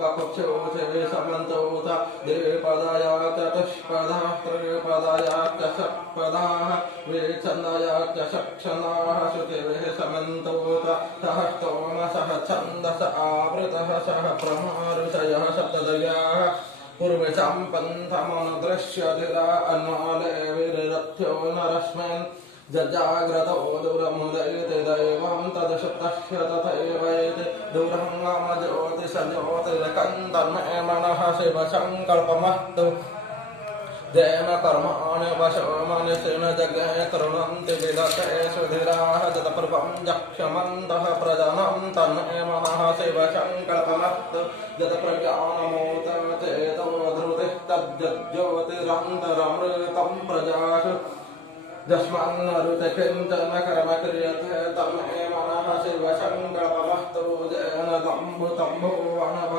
कक्षोचे समन्तोत द्विपदया चतुष्पदः त्रिपदया च षट्पदाः विच्छन्दया च षट्छन्दाः श्रुतिभिः समन्तोत सह स्तोमसः छन्दस आवृतः सह प्रमाऋषयः सप्तदयाः पूर्वशां पन्थमनुदृश्यधिरा अन्वाले विरथ्यो नरस्मिन् जजाग्रतो दूरमुदयति दैवं तदशुतस्य तथैवैति दूरङ्गमज्योतिषज्योतिर्कन्तन्मे मनः शिवसङ्कल्पमस्तु जैन कर्माणि वशो मनुष्येन जगे कृण्वन्ति विदते सुधीराः जतप्रभं यक्षमन्तः प्रजनं तन्मे मनः शिवसङ्कल्पमस्तु जतप्रज्ञानमूत चेतो धृतिः तज्ज्योतिरन्तरमृतं प्रजासु यस्मान्नरुते किञ्चन कर्म क्रियते तन्मे मनः शिवसङ्कल्पमस्तु जैन तम्भुवनभ